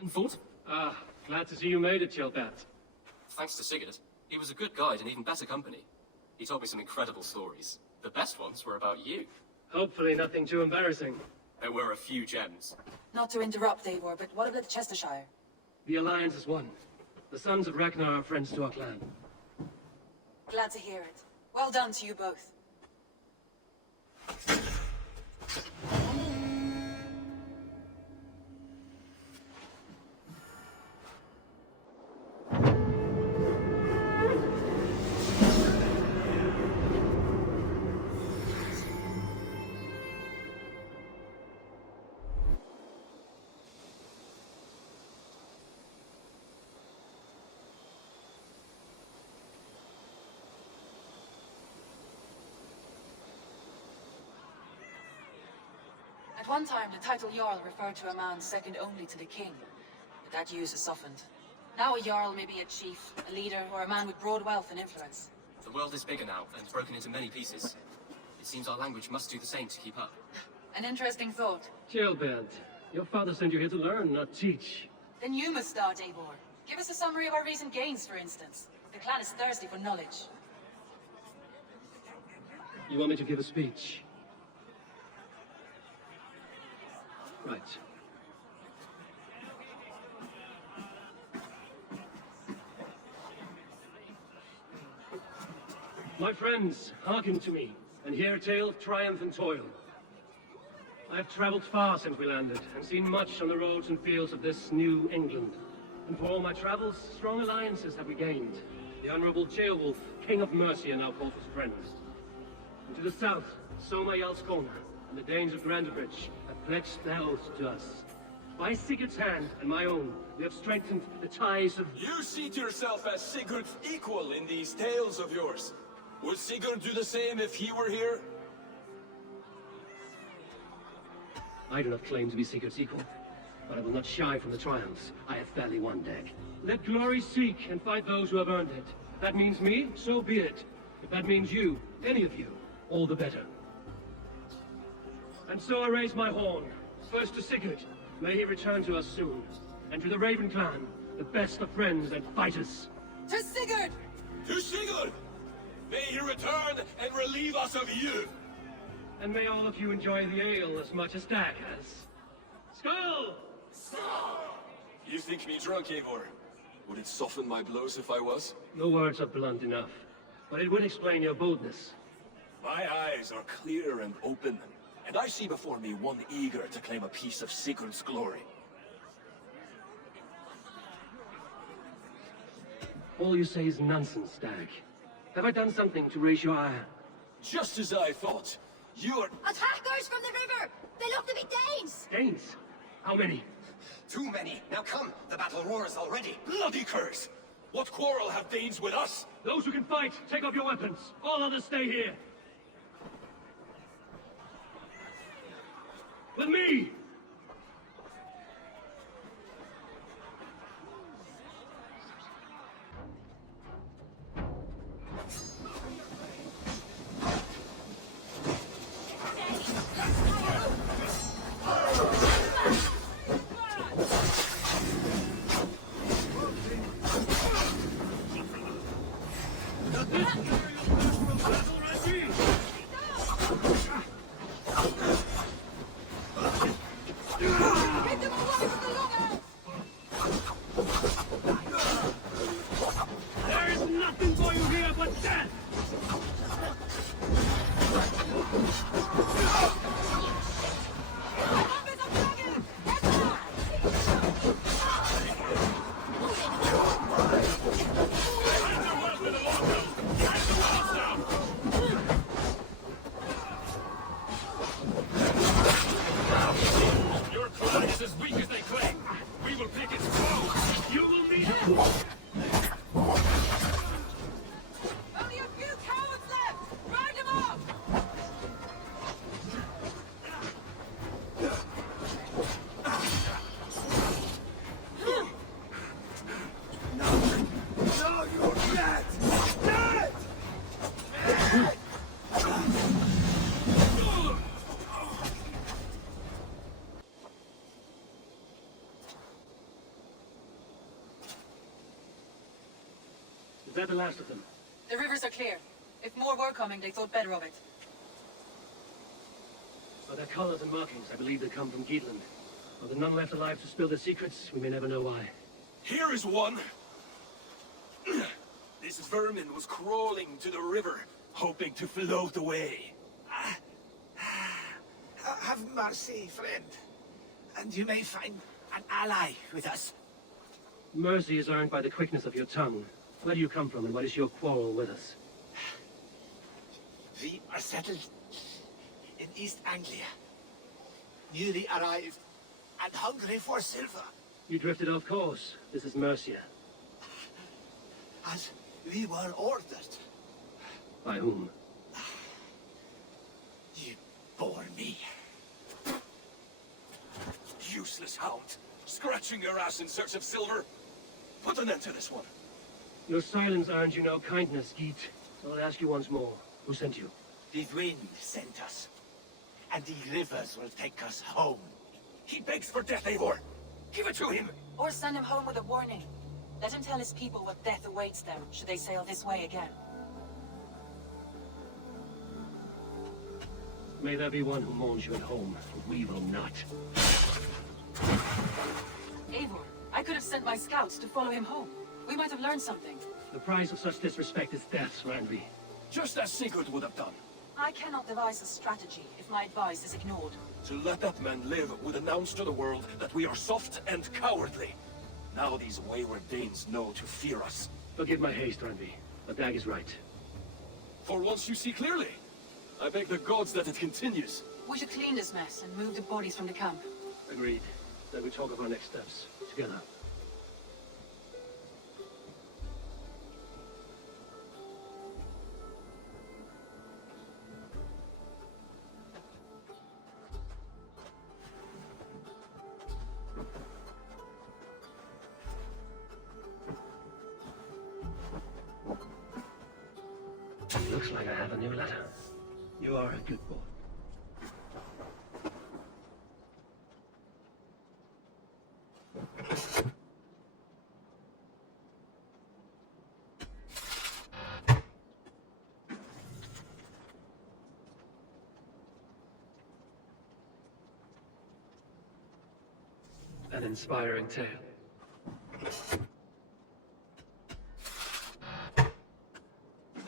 and fought? Ah, glad to see you made it, Chilpat. Thanks to Sigurd. He was a good guide and even better company. He told me some incredible stories. The best ones were about you. Hopefully nothing too embarrassing. There were a few gems. Not to interrupt, Eivor, but what of Ledecestrescire? The Alliance is one. The sons of Ragnar are friends to our clan. Glad to hear it. Well done to you both. At one time, the title Jarl referred to a man second only to the king, but that use is softened. Now a Jarl may be a chief, a leader, or a man with broad wealth and influence. The world is bigger now, and broken into many pieces. It seems our language must do the same to keep up. An interesting thought. Chilpat, your father sent you here to learn, not teach. Then you must start, Eivor. Give us a summary of our recent gains, for instance. The clan is thirsty for knowledge. You want me to give a speech? Right. My friends, hearken to me, and hear a tale of triumph and toil. I have traveled far since we landed, and seen much on the roads and fields of this new England. And for all my travels, strong alliances have we gained. The Honorable Ceolwulf, King of Mercia, now calls us friends. And to the south, Soma Jarl's Corner, and the Danes of Grandebridge have pledged their oath to us. By Sigurd's hand and my own, we have strengthened the ties of... You see to yourself as Sigurd's equal in these tales of yours. Would Sigurd do the same if he were here? I do not claim to be Sigurd's equal, but I will not shy from the triumphs I have fairly won, Dag. Let glory seek and fight those who have earned it. If that means me, so be it. If that means you, any of you, all the better. And so I raise my horn, first to Sigurd, may he return to us soon, and to the Raven clan, the best of friends and fighters. To Sigurd! To Sigurd! May he return and relieve us of you! And may all of you enjoy the ale as much as Dag has. Skull! You think me drunk, Eivor? Would it soften my blows if I was? No words are blunt enough, but it would explain your boldness. My eyes are clear and open, and I see before me one eager to claim a piece of Sigurd's glory. All you say is nonsense, Dag. Have I done something to raise your ire? Just as I thought. You're... Attackers from the river! They look to be Danes! Danes? How many? Too many. Now come, the battle roars already. Bloody curse! What quarrel have Danes with us? Those who can fight, take off your weapons. All others stay here. With me! There is nothing for you here but death! Your clan is as weak as they claim. We will pick its foe. You will meet it! Only a few cowards left! Round them off! No, you're dead! Dead! that the last of them? The rivers are clear. If more were coming, they thought better of it. By their colors and markings, I believe they come from Geatland. Are there none left alive to spill their secrets? We may never know why. Here is one. This vermin was crawling to the river, hoping to float away. Have mercy, friend. And you may find an ally with us. Mercy is earned by the quickness of your tongue. Where do you come from, and what is your quarrel with us? We are settled in East Anglia. Newly arrived and hungry for silver. You drifted off course. This is Mercia. As we were ordered. By whom? You bore me. Useless hound. Scratching your ass in search of silver. Put an end to this one. Your silence earned you no kindness, Geet. So I'll ask you once more. Who sent you? The wind sent us. And the rivers will take us home. He begs for death, Eivor. Give it to him. Or send him home with a warning. Let him tell his people what death awaits them, should they sail this way again. May there be one who mourns you at home, but we will not. Eivor, I could have sent my scouts to follow him home. We might have learned something. The price of such disrespect is death, Randvi. Just as Sigurd would have done. I cannot devise a strategy if my advice is ignored. To let that man live would announce to the world that we are soft and cowardly. Now these wayward Danes know to fear us. Forgive my haste, Randvi, but Dag is right. For once you see clearly. I beg the gods that it continues. We should clean this mess and move the bodies from the camp. Agreed. Then we talk of our next steps, together. Looks like I have a new letter. You are a good boy. An inspiring tale.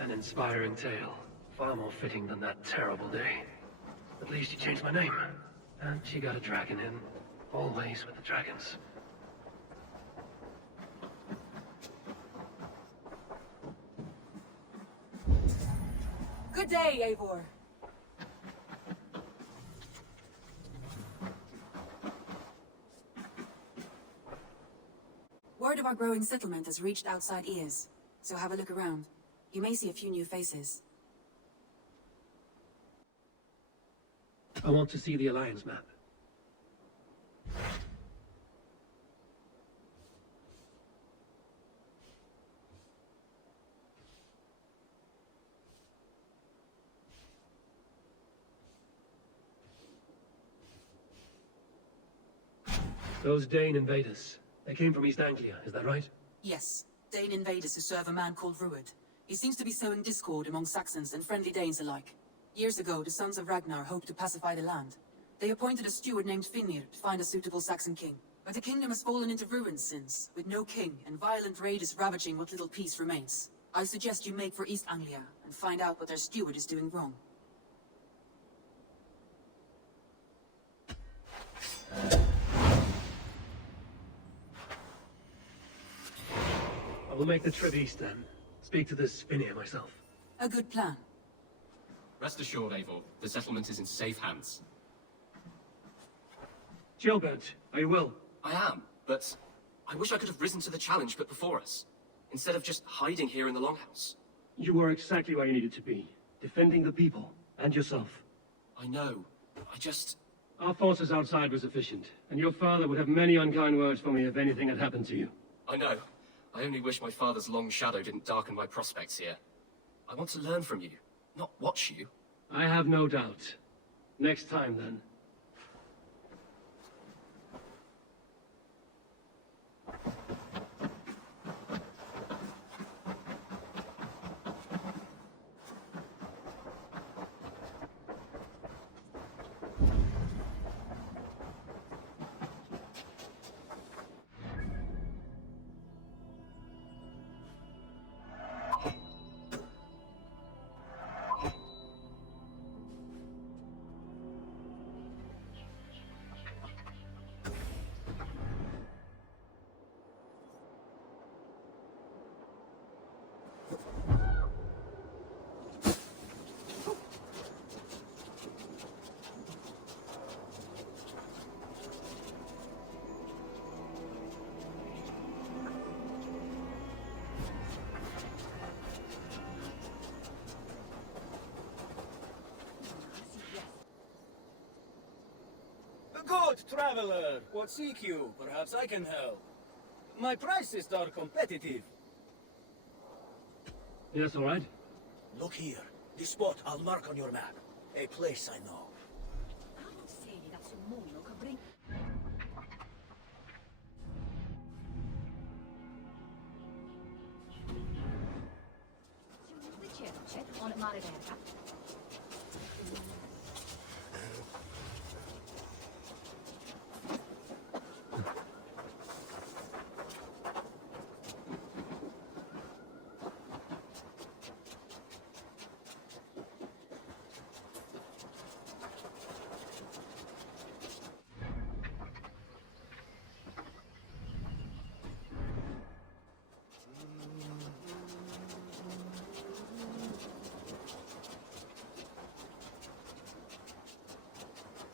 An inspiring tale. Far more fitting than that terrible day. At least you changed my name. And you got a dragon in. Always with the dragons. Good day, Eivor. Word of our growing settlement has reached outside ears, so have a look around. You may see a few new faces. I want to see the Alliance map. Those Dane invaders, they came from East Anglia, is that right? Yes, Dane invaders who serve a man called Rued. He seems to be sowing discord among Saxons and friendly Danes alike. Years ago, the sons of Ragnar hoped to pacify the land. They appointed a steward named Finnir to find a suitable Saxon king. But the kingdom has fallen into ruins since, with no king and violent raiders ravaging what little peace remains. I suggest you make for East Anglia and find out what their steward is doing wrong. I will make the trip east then. Speak to this Finnir myself. A good plan. Rest assured, Eivor, the settlement is in safe hands. Gilbert, are you well? I am, but I wish I could have risen to the challenge put before us, instead of just hiding here in the Longhouse. You were exactly where you needed to be, defending the people, and yourself. I know. I just... Our forces outside were sufficient, and your father would have many unkind words for me if anything had happened to you. I know. I only wish my father's long shadow didn't darken my prospects here. I want to learn from you, not watch you. I have no doubt. Next time, then. Good traveler, what seek you? Perhaps I can help. My prices are competitive. Yes, all right. Look here. This spot I'll mark on your map. A place I know. On mare verga.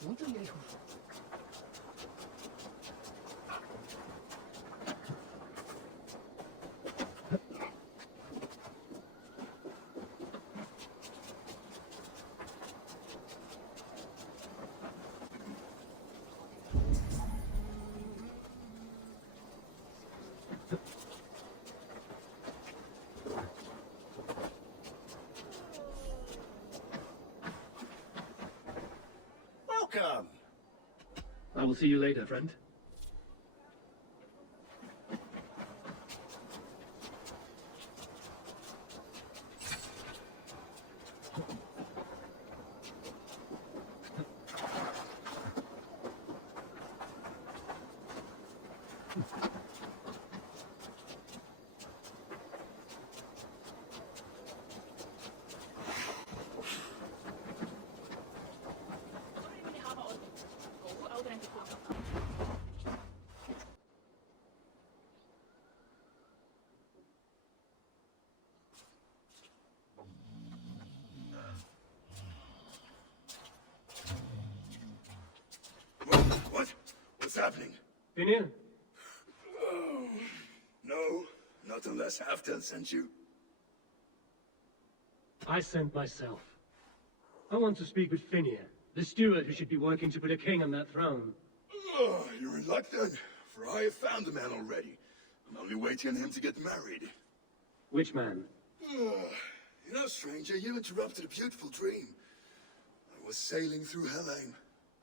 Muito lejos. Welcome! I will see you later, friend. What? What's happening? Finir? No, not unless Halfdan sent you. I sent myself. I want to speak with Finir, the steward who should be working to put a king on that throne. You're in luck then, for I have found the man already. I'm only waiting on him to get married. Which man? You know, stranger, you interrupted a beautiful dream. I was sailing through Helheim,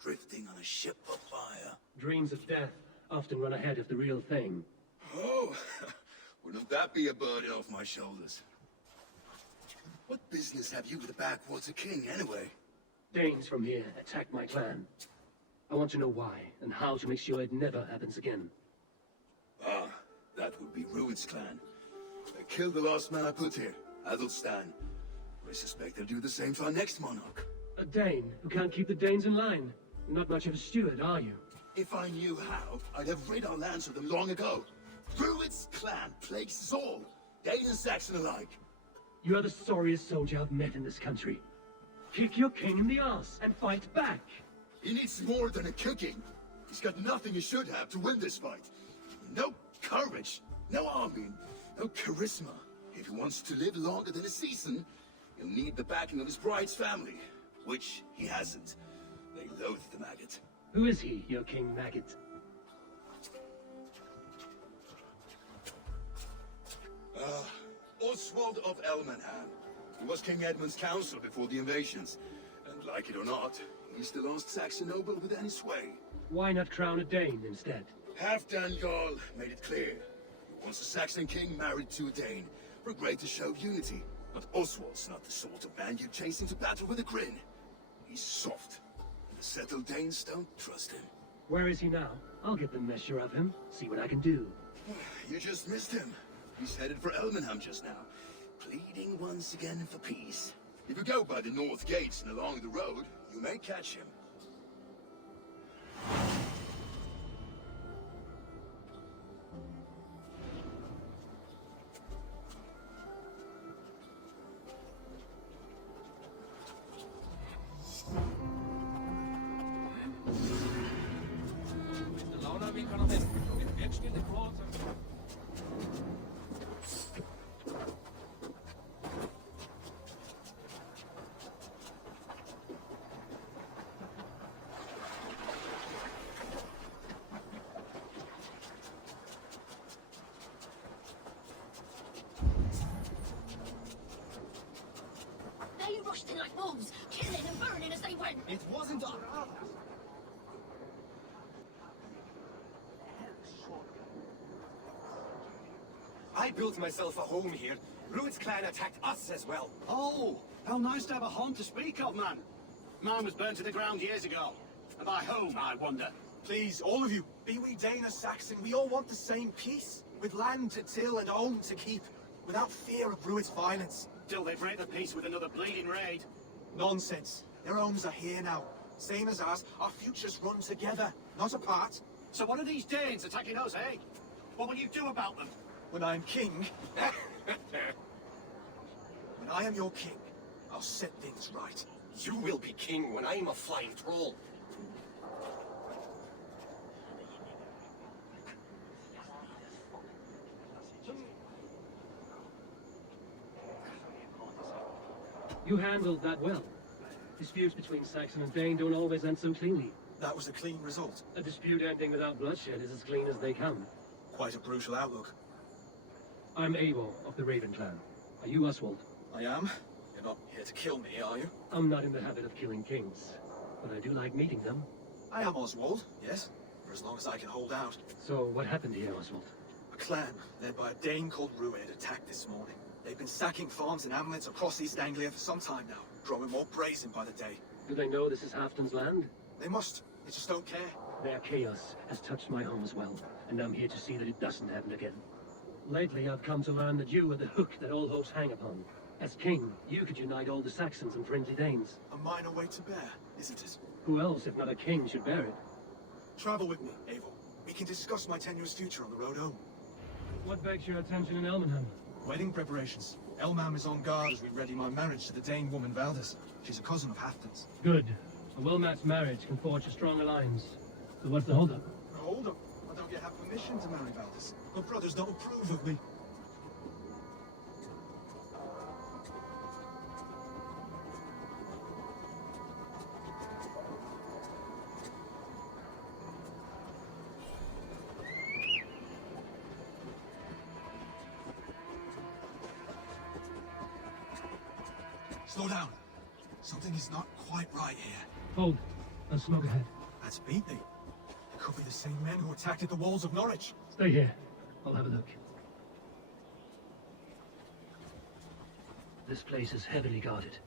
drifting on a ship of fire. Dreams of death often run ahead of the real thing. Oh, wouldn't that be a burden off my shoulders? What business have you with the backwater king, anyway? Danes from here attacked my clan. I want to know why, and how to make sure it never happens again. Ah, that would be Rued's clan. They killed the last man I put here, Adelstan. I suspect they'll do the same to our next monarch. A Dane who can't keep the Danes in line. Not much of a steward, are you? If I knew how, I'd have rid our lands of them long ago. Rued's clan plagues us all, Dane and Saxon alike. You are the sorriest soldier I've met in this country. Kick your king in the ass and fight back. He needs more than a kicking. He's got nothing he should have to win this fight. No courage, no army, no charisma. If he wants to live longer than a season, he'll need the backing of his bride's family, which he hasn't. They loathe the maggot. Who is he, your King Maggot? Oswald of Elmenham. He was King Edmund's counsel before the invasions. And like it or not, he's the last Saxon noble with any sway. Why not crown a Dane instead? Halfdan Jarl made it clear. He wants a Saxon king married to a Dane for a greater show of unity. But Oswald's not the sort of man you chase into battle with a grin. He's soft, and the settled Danes don't trust him. Where is he now? I'll get the measure of him, see what I can do. You just missed him. He's headed for Elmenham just now, pleading once again for peace. If you go by the north gates and along the road, you may catch him. wolves, killing and burning as they went. It wasn't our... I built myself a home here. Rued's clan attacked us as well. Oh, how nice to have a home to speak of, man. Mine was burned to the ground years ago. And by whom, I wonder? Please, all of you, be we Dane or Saxon, we all want the same peace. With land to till and home to keep. Without fear of Rued's violence. Till they break the peace with another bleeding raid. Nonsense. Their homes are here now. Same as ours, our futures run together, not apart. So what are these Danes attacking us, eh? What will you do about them? When I'm king... when I am your king, I'll set things right. You will be king when I'm a flying troll. You handled that well. Disputes between Saxon and Dane don't always end so cleanly. That was a clean result. A dispute ending without bloodshed is as clean as they come. Quite a brutal outlook. I'm Eivor of the Raven clan. Are you Oswald? I am. You're not here to kill me, are you? I'm not in the habit of killing kings, but I do like meeting them. I am Oswald, yes. For as long as I can hold out. So what happened here, Oswald? A clan, led by a Dane called Rued, attacked this morning. They've been sacking farms and hamlets across East Anglia for some time now, growing more brazen by the day. Do they know this is Halfton's land? They must. They just don't care. Their chaos has touched my home as well, and I'm here to see that it doesn't happen again. Lately, I've come to learn that you are the hook that all hopes hang upon. As king, you could unite all the Saxons and friendly Danes. A minor weight to bear, isn't it? Who else, if not a king, should bear it? Travel with me, Eivor. We can discuss my tenuous future on the road home. What begs your attention in Elmenham? Wedding preparations. Elmam is on guard as we ready my marriage to the Dane woman Valdis. She's a cousin of Halfton's. Good. A well-matched marriage can forge a strong alliance. So what's the holdup? Hold up. I don't yet have permission to marry Valdis. My brothers don't approve of me. Slow down. Something is not quite right here. Hold. There's smoke ahead. That's Beatty. It could be the same men who attacked at the walls of Norwich. Stay here. I'll have a look. This place is heavily guarded.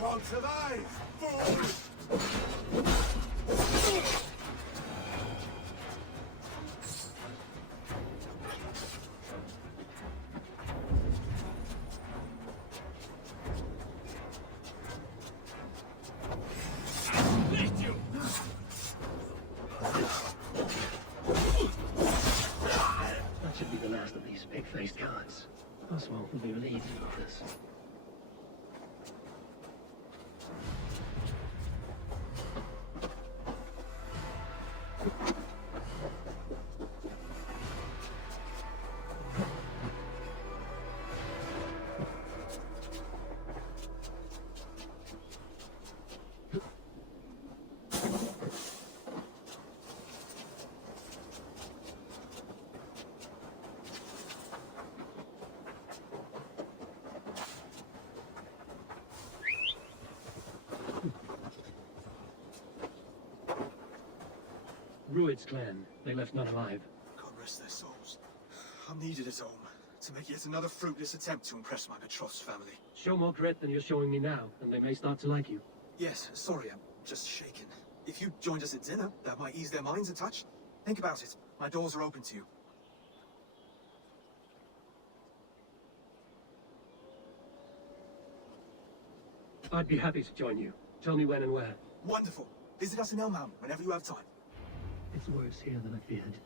Can't survive, fools! That should be the last of these pig-faced guards. Oswald will be relieved of this. Rued's clan. They left none alive. God rest their souls. I'm needed at home to make yet another fruitless attempt to impress my betrothed family. Show more grit than you're showing me now, and they may start to like you. Yes, sorry, I'm just shaken. If you joined us at dinner, that might ease their minds a touch. Think about it. My doors are open to you. I'd be happy to join you. Tell me when and where. Wonderful. Visit us in Elmham whenever you have time. It's worse here than I feared.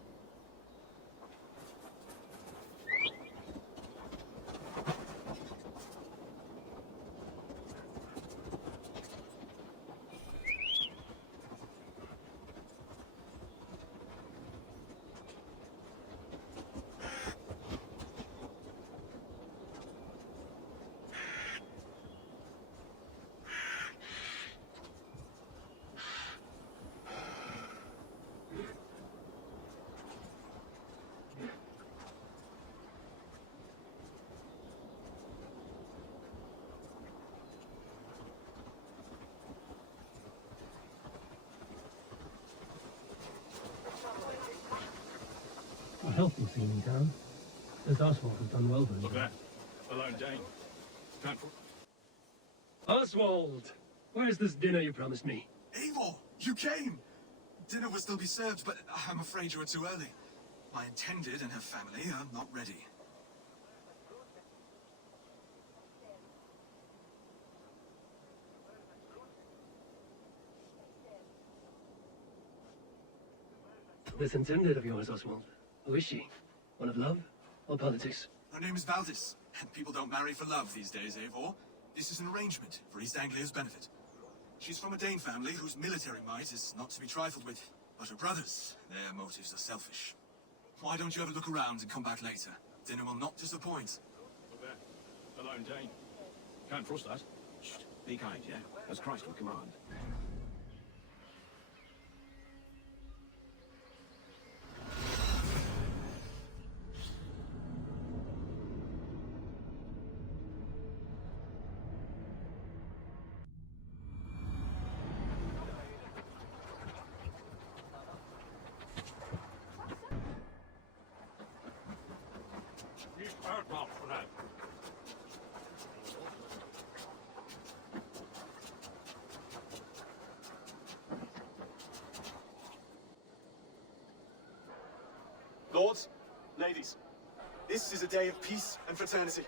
healthy seeming town. This Oswald has done well for Look himself. there. A lone Dane. Can't for... Oswald! Where's this dinner you promised me? Eivor, you came! Dinner will still be served, but I'm afraid you were too early. My intended and her family are not ready. This intended of yours, Oswald. Who is she? One of love or politics? Her name is Valdis, and people don't marry for love these days, Eivor. This is an arrangement for East Anglia's benefit. She's from a Dane family whose military might is not to be trifled with. But her brothers, their motives are selfish. Why don't you have a look around and come back later? Dinner will not disappoint. Look there. A lone Dane. Can't trust that. Shh. Be kind, yeah? As Christ would command. Use bird box for that. Lords, ladies, this is a day of peace and fraternity.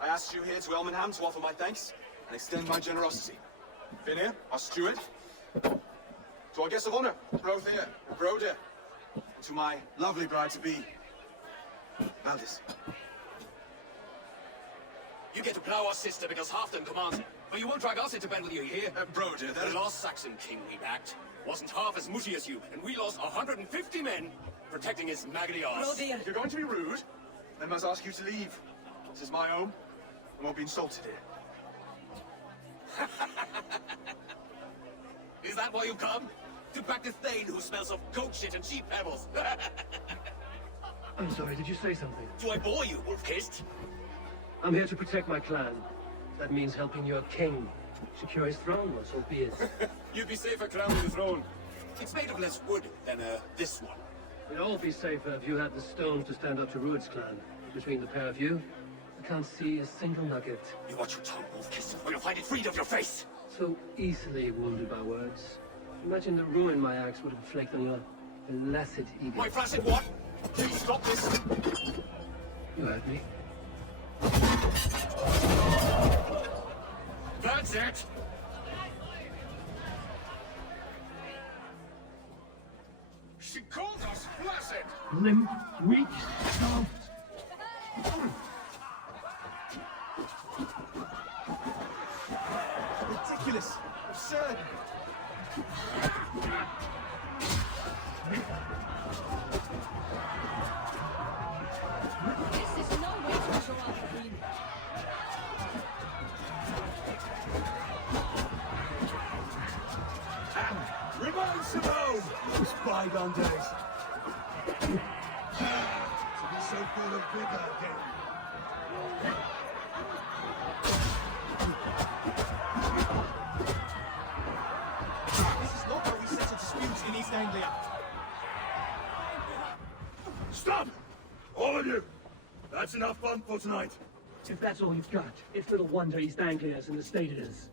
I asked you here to Elmenham to offer my thanks and extend my generosity. Finir, our steward, to our guests of honor, Brothir and Broder, and to my lovely bride-to-be, Valdis. You get to plow our sister because half them commands it. But you won't drag us into bed with you here. Broder, that The is... last Saxon king we backed wasn't half as mushy as you, and we lost 150 men protecting his maggoty arse. If you're going to be rude, I must ask you to leave. This is my home. I won't be insulted here. Is that why you come? To back this Thane who smells of goat shit and sheep pebbles? I'm sorry, did you say something? Do I bore you, wolf-kissed? I'm here to protect my clan. That means helping your king secure his throne, or so be it. You'd be safer crowning the throne. It's made of less wood than, this one. We'd all be safer if you had the stones to stand up to Rued's clan. Between the pair of you, I can't see a single nugget. You watch your tongue, wolf-kissed, or you'll find it freed of your face! So easily wounded by words. Imagine the ruin my axe would inflict on your blessed ego. My flaccid what? Please stop this! You heard me. That's it! She calls us flaccid! Limp, weak, soft. Ridiculous! Absurd! This is no way to show off the queen. Remind Simone! Those bygone days. To be so full of vigor again. This is not how we settle disputes in East Anglia. Stop! All of you! That's enough fun for tonight. If that's all you've got, it's little wonder East Anglia's in the state it is.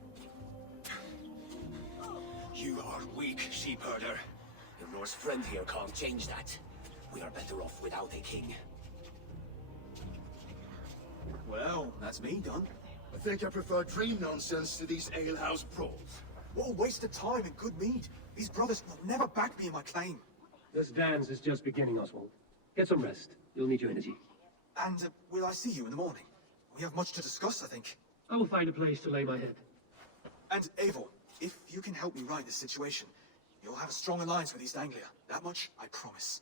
You are weak, sheep herder. Your Norse friend here can't change that. We are better off without a king. Well, that's me done. I think I prefer dream nonsense to these alehouse brawls. What a waste of time and good mead. These brothers will never back me in my claim. This dance is just beginning, Oswald. Get some rest. You'll need your energy. And will I see you in the morning? We have much to discuss, I think. I will find a place to lay my head. And Eivor, if you can help me right this situation, you'll have a strong alliance with East Anglia. That much, I promise.